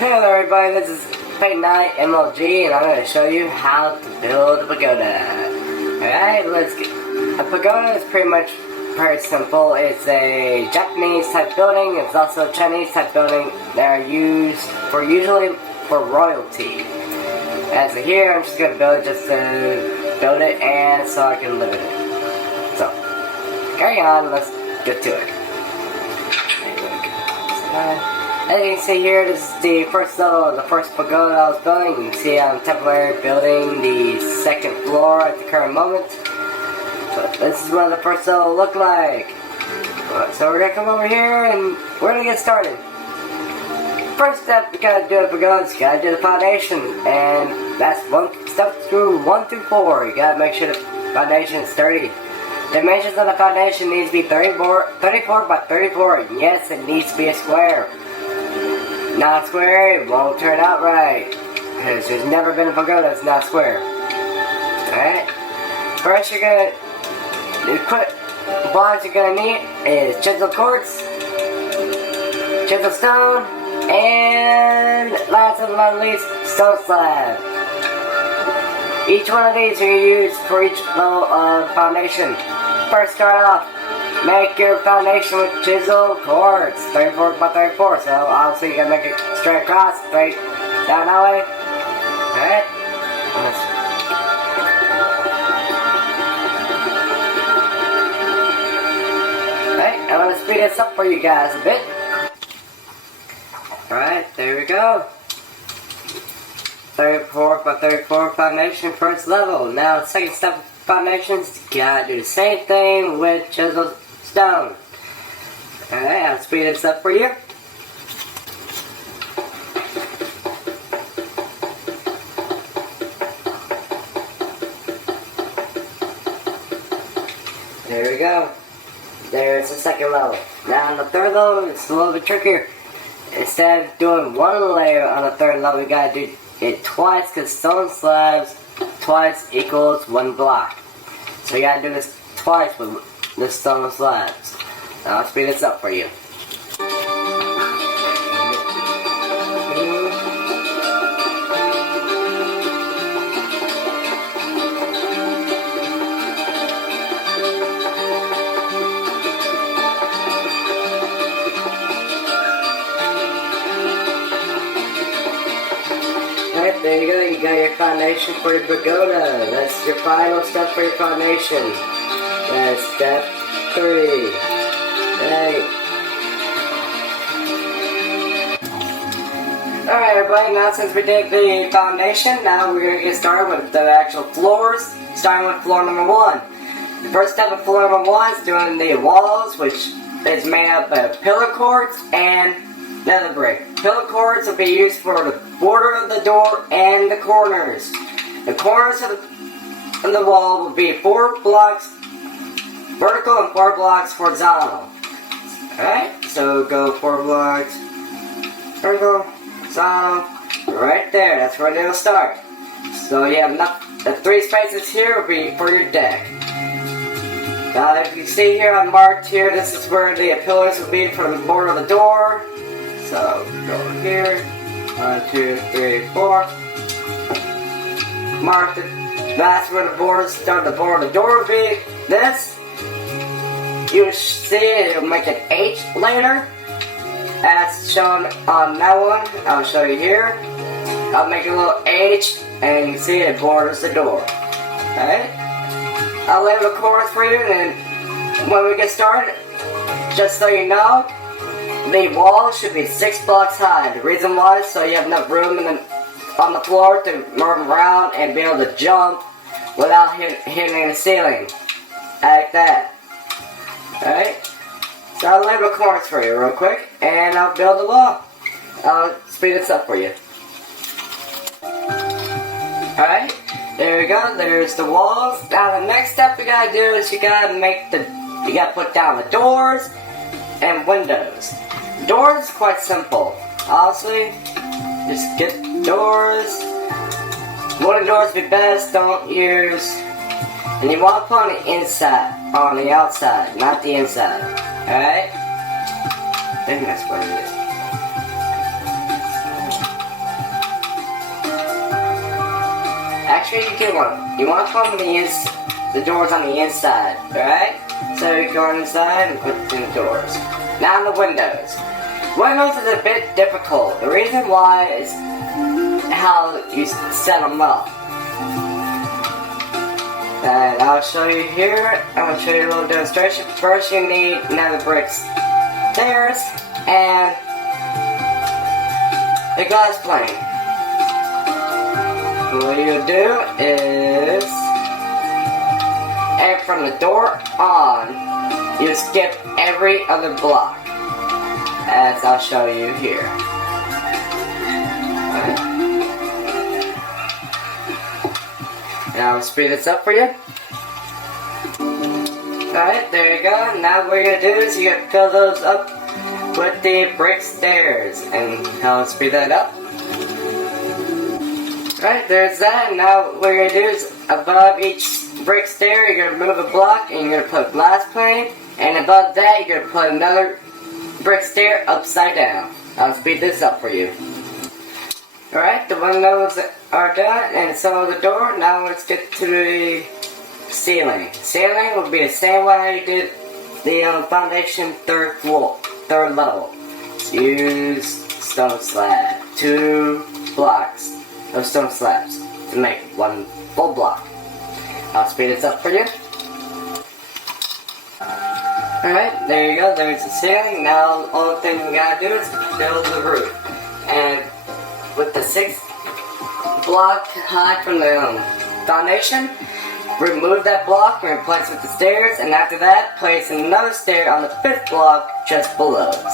Hello everybody, this is Night MLG and I'm going to show you how to build a pagoda. Alright, let's get... A pagoda is pretty much very simple. It's a Japanese type building. It's also a Chinese type building that are used for usually for royalty. As of here, I'm just going to build it just to build it and so I can live in it. So, carry on, let's get to it. As you can see here, this is the first level of the first pagoda I was building. You can see I'm temporarily building the second floor at the current moment. But this is what the first level look like. So we're gonna come over here and we're gonna get started. First step, you gotta do the pagoda, you gotta do the foundation. And that's step through 1 through 4. You gotta make sure the foundation is sturdy. Dimensions of the foundation needs to be 34 by 34. And yes, it needs to be a square. Not square, it won't turn out right. Because there's never been a pagoda that's not square. Alright? First you're gonna... The blocks you're gonna need is chiseled quartz, chiseled stone, and last but not least, stone slab. Each one of these are used for each level of foundation. First start off. Make your foundation with chisel quartz, 34 by 34. So obviously you gotta make it straight across, straight down that way. Alright. Alright, I'm gonna speed this up for you guys a bit. Alright, there we go. 34 by 34 foundation, first level. Now second step of foundations, you gotta do the same thing with chiseled stone. Alright, I'll speed this up for you. There we go. There's the second level. Now on the third level, it's a little bit trickier. Instead of doing one layer on the third level, you gotta do it twice, because stone slabs twice equals one block. So you gotta do this twice with the stone slabs. Now I'll speed this up for you. Alright, there you go, you got your foundation for your pagoda. That's your final step for your foundation. That's step 3. Hey. Alright everybody, now since we did the foundation, now we're going to get started with the actual floors, starting with floor number 1. The first step of floor number 1 is doing the walls, which is made up of pillar quartz and nether brick. Pillar quartz will be used for the border of the door and the corners. The corners of the wall will be 4 blocks vertical and 4 blocks horizontal. Alright, so go 4 blocks vertical, horizontal, right there, that's where they'll start. So you have enough, the 3 spaces here will be for your deck. Now if you see here, I've marked here, this is where the pillars will be for the border of the door. So go over here, 1, 2, 3, 4. Mark it, that's where the borders start, the border of the door will be. This, you see it'll make an H later, as shown on that one. I'll show you here. I'll make a little H, and you can see it borders the door. Alright? I'll lay the chorus for you, and when we get started, just so you know, the wall should be 6 blocks high. The reason why is so you have enough room on the floor to move around and be able to jump without hitting the ceiling. Like that. Alright? So I'll lay the corners for you real quick, and I'll build the wall. I'll speed this up for you. Alright? There we go, there's the walls. Now the next step we gotta do is you gotta put down the doors and windows. Doors is quite simple. Honestly, just get doors. Wooden doors be best, don't use. And you want to put on the inside, on the outside, not the inside. Alright? I think that's what it is. actually you want to put the doors on the inside, alright? So you go inside and put in the doors. Now the windows. Windows is a bit difficult. The reason why is how you set them up. And I'll show you here. I'll show you a little demonstration. First you need another brick stairs and a glass plane. What you'll do is, and from the door on, you skip every other block, as I'll show you here. Now I'll speed this up for you. Alright, there you go. Now what you're going to do is you're going to fill those up with the brick stairs. And I'll speed that up. Alright, there's that. Now what you're going to do is above each brick stair, you're going to remove a block and you're going to put a glass plane. And above that, you're going to put another brick stair upside down. I'll speed this up for you. Alright, the windows are done, and so the door. Now let's get to the ceiling. Ceiling will be the same way you did the foundation third level. Use stone slab, 2 blocks of stone slabs to make 1 full block. I'll speed this up for you. Alright, there you go, there's the ceiling. Now the only thing we gotta do is build the roof. And with the 6th block high from the foundation, remove that block and replace it with the stairs, and after that, place another stair on the 5th block just below it.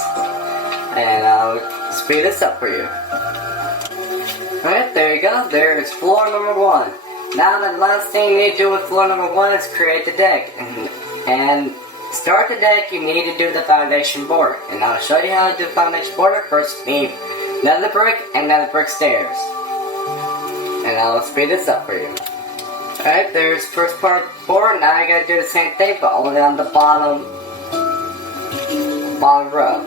And I'll speed this up for you. Alright, there you go, there's floor number 1. Now the last thing you need to do with floor number 1 is create the deck. And start the deck, you need to do the foundation border. And I'll show you how to do the foundation border. First, you need another brick and another brick stairs. And I'll speed this up for you. Alright, there's first part of the board. Now you gotta do the same thing, but only on the bottom row.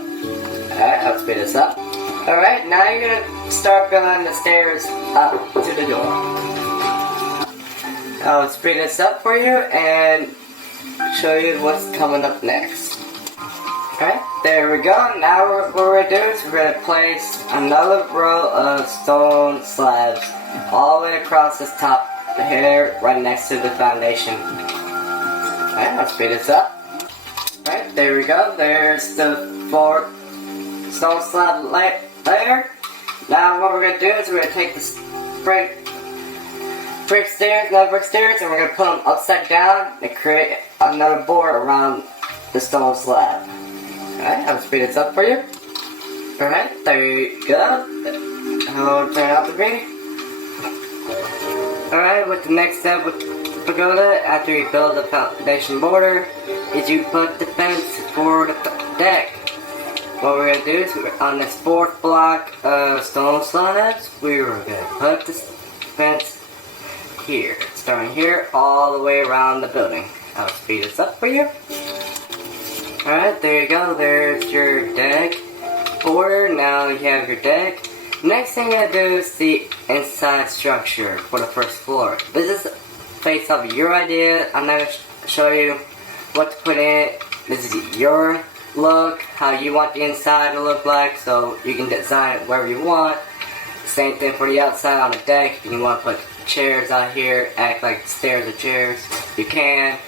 Alright, I'll speed this up. Alright, now you're gonna start building the stairs up to the door. I'll speed this up for you and show you what's coming up next. Alright, there we go. Now what we're going to do is we're going to place another row of stone slabs all the way across this top here, right next to the foundation. Alright, let's speed this up. Alright, there we go. There's the 4 stone slab layer. Now what we're going to do is we're going to take this brick stairs, another brick stairs, and we're going to put them upside down and create another board around the stone slab. Alright, I'll speed this up for you. Alright, there you go. How it'll turn out to be. Alright, with the next step with the pagoda, after you build the foundation border, is you put the fence for the deck. What we're going to do is, on this 4th block of stone slabs, we're going to put this fence here, starting here all the way around the building. I'll speed this up for you. Alright, there you go. There's your deck border. Now you have your deck. Next thing you gotta do is the inside structure for the first floor. This is based off of your idea. I'm not going to show you what to put in it. This is your look, how you want the inside to look like, so you can design it wherever you want. Same thing for the outside on the deck. If you want to put chairs out here, act like stairs or chairs, you can.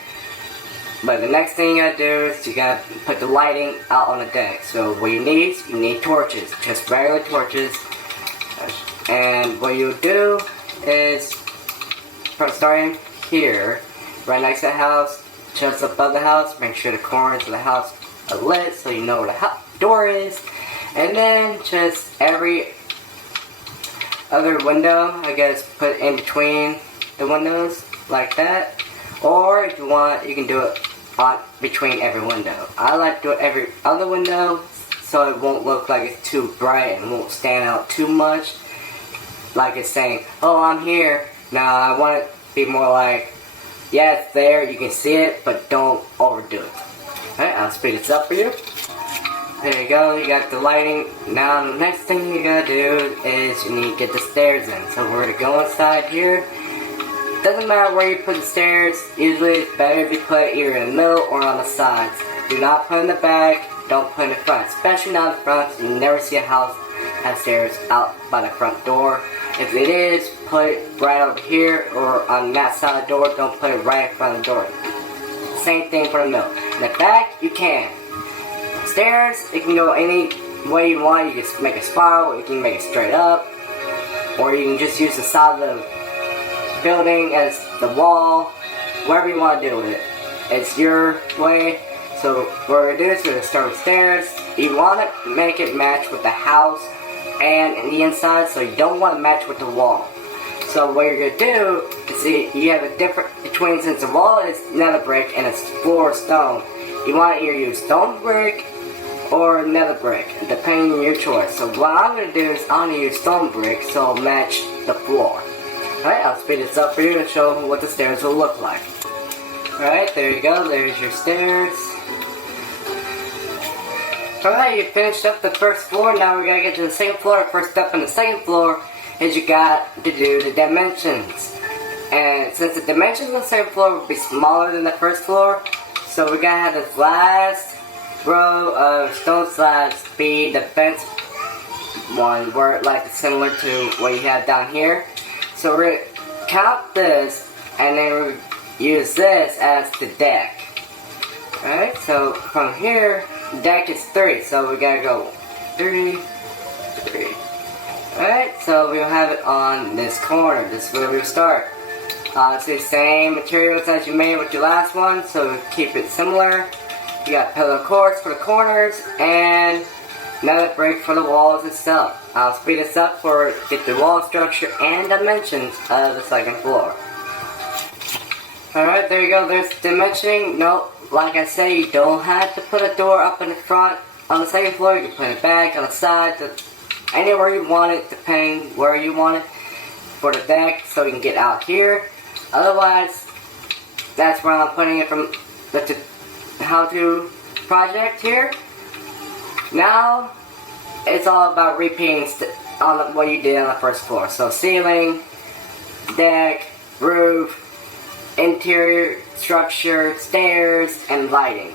But the next thing you gotta do is you gotta put the lighting out on the deck. So what you need torches, just regular torches. And what you'll do is, from starting here, right next to the house, just above the house, make sure the corners of the house are lit so you know where the door is. And then just every other window, I guess, put in between the windows like that. Or if you want, you can do it between every window. I like to do it every other window so it won't look like it's too bright and won't stand out too much. Like it's saying, oh, I'm here. Now I want it to be more like, yeah, it's there, you can see it, but don't overdo it. Alright, I'll speed this up for you. There you go, you got the lighting. Now the next thing you gotta do is you need to get the stairs in. So we're gonna go inside here Doesn't matter where you put the stairs, usually it's better if you put it either in the middle or on the sides. Do not put in the back, don't put in the front, especially not in the front. You never see a house have stairs out by the front door. If it is, put it right over here or on that side of the door, don't put it right in front of the door. Same thing for the middle. In the back, you can. Stairs, it can go any way you want. You just make a spiral, you can make it straight up, or you can just use the side of the building as the wall, whatever you want to do with it. It's your way. So what we're going to do is we're going to start with stairs. You want to make it match with the house and the inside, so you don't want to match with the wall. So what you're going to do is you have a different between, since the wall is nether brick and it's floor stone, you want to either use stone brick or nether brick, depending on your choice. So what I'm going to do is I'm going to use stone brick so it'll match the floor. Alright, I'll speed this up for you and show what the stairs will look like. Alright, there you go, there's your stairs. Alright, you finished up the first floor, now we're gonna get to the second floor. First step on the second floor is you got to do the dimensions. And since the dimensions on the second floor will be smaller than the first floor, so we gotta have this last row of stone slabs be the fence one, where like similar to what you have down here. So we're going to count this, and then we're going to use this as the deck. Alright, so from here, the deck is 3, so we got to go 3, 3. Alright, so we'll have it on this corner. This is where we'll start. It's the same materials as you made with your last one, so we'll keep it similar. You got pillar cords for the corners, and nether brick for the walls itself. I'll speed this up for get the wall structure and dimensions of the second floor. Alright, there you go, there's dimensioning. Nope, like I say, you don't have to put a door up in the front on the second floor. You can put it back on the side, anywhere you want it, depending where you want it for the deck, so you can get out here. Otherwise, that's where I'm putting it from the how-to project here. Now, it's all about repeating on what you did on the first floor. So ceiling, deck, roof, interior structure, stairs, and lighting.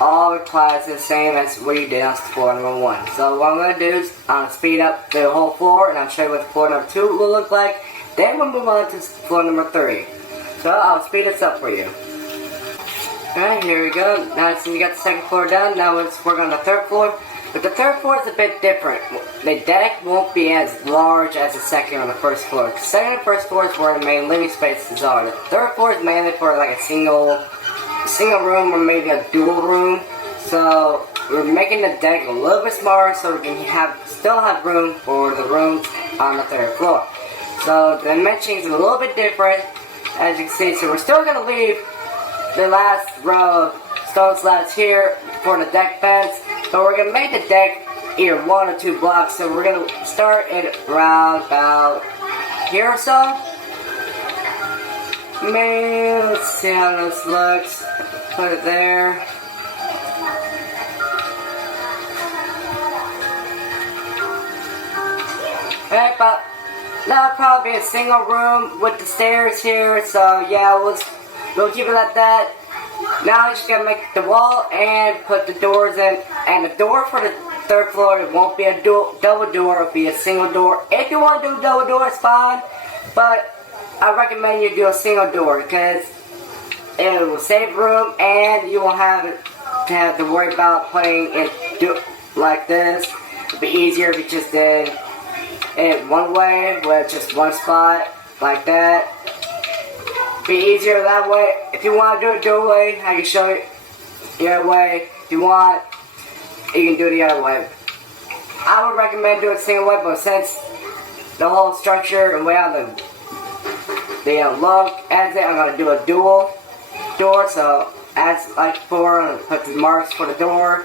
All applies the same as what you did on floor number 1. So what I'm going to do is I'm going to speed up the whole floor, and I'll show you what floor number 2 will look like. Then we'll move on to floor number 3. So I'll speed this up for you. Alright, here we go. Now since you got the second floor done, now let's work on the third floor. But the third floor is a bit different. The deck won't be as large as the second or the first floor. The second and first floor is where the main living spaces are. The third floor is mainly for like a single room or maybe a dual room. So we're making the deck a little bit smaller so we can still have room for the rooms on the third floor. So the dimensioning is a little bit different, as you can see. So we're still going to leave the last row of stone slabs here for the deck fence, but we're going to make the deck either 1 or 2 blocks, so we're going to start it around about here or so. Man, let's see how this looks. Put it there. Alright, but that'll probably be a single room with the stairs here, so yeah, we'll keep it like that. Now we're just gonna make the wall and put the doors in. And the door for the third floor, it won't be a double door, it'll be a single door. If you want to do a double door, it's fine. But I recommend you do a single door because it will save room and you won't have to worry about putting it like this. It'll be easier if you just did it one way with just one spot like that. Be easier that way. If you want to do it dual way, I can show you the other way. If you want, you can do it the other way. I would recommend doing it single way, but since the whole structure and way out the look as it, I'm going to do a dual door. So as like before, I'm going to put the marks for the door.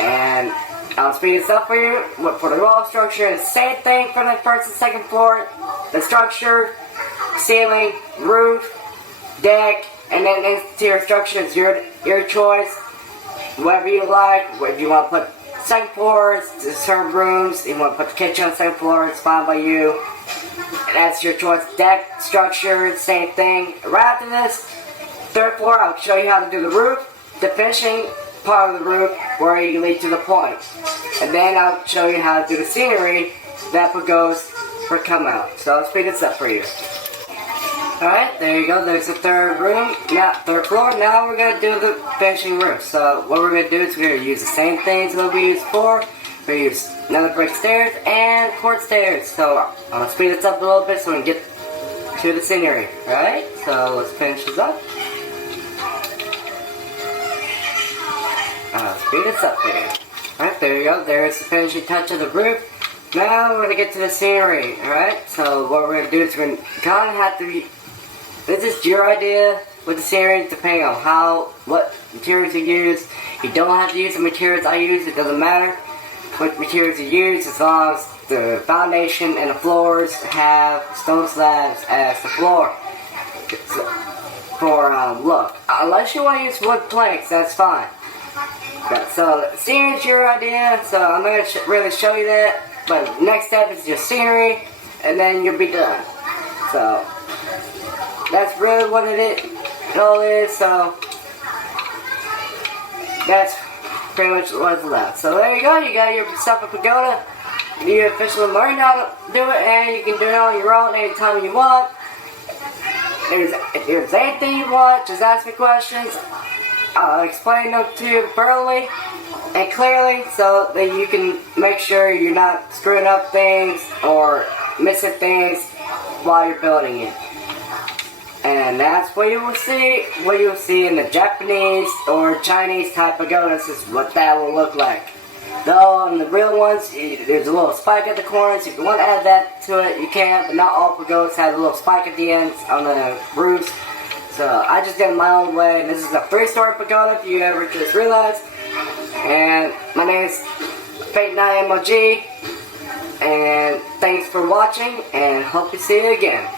And I'll speed this up for you for the wall structure. And same thing for the first and second floor. The structure, ceiling, roof, deck, and then interior structure is your choice. Whatever you like. If you want to put second floors to serve rooms, you want to put the kitchen on the second floor, it's fine by you. That's your choice. Deck, structure, same thing. Right after this, third floor, I'll show you how to do the roof, the finishing part of the roof where you lead to the point. And then I'll show you how to do the scenery that goes for come out. So I'll speed this up for you. Alright, there you go. There's the third room. Now, third floor. Now we're going to do the finishing roof. So what we're going to do is we're going to use the same things that we used before. We're going to use another brick stairs and quartz stairs. So I'll speed this up a little bit so we can get to the scenery. Alright, so let's finish this up. Speed this up for you. Alright, there you go. There's the finishing touch of the roof. Now we're going to get to the scenery. Alright, so what we're going to do is we're going to kind of have to be... This is your idea with the scenery, depending on what materials you use. You don't have to use the materials I use, it doesn't matter what materials you use, as long as the foundation and the floors have stone slabs as the floor. For look, unless you want to use wood planks, that's fine. But, so, scenery is your idea, so I'm not going to really show you that. But next step is your scenery, and then you'll be done. So, that's really what it all is, so that's pretty much what's left. So there you go, you got yourself a pagoda. You officially learned how to do it, and you can do it on your own anytime you want. If there's anything you want, just ask me questions. I'll explain them to you thoroughly and clearly so that you can make sure you're not screwing up things or missing things while you're building it. And that's what you will see in the Japanese or Chinese type pagodas is what that will look like. Though on the real ones, there's a little spike at the corners. If you want to add that to it, you can, but not all pagodas have a little spike at the ends on the roofs. So I just did it my own way, and this is a 3-story pagoda if you ever just realized. And my name is Fate9MOG, and thanks for watching, and hope to see you again.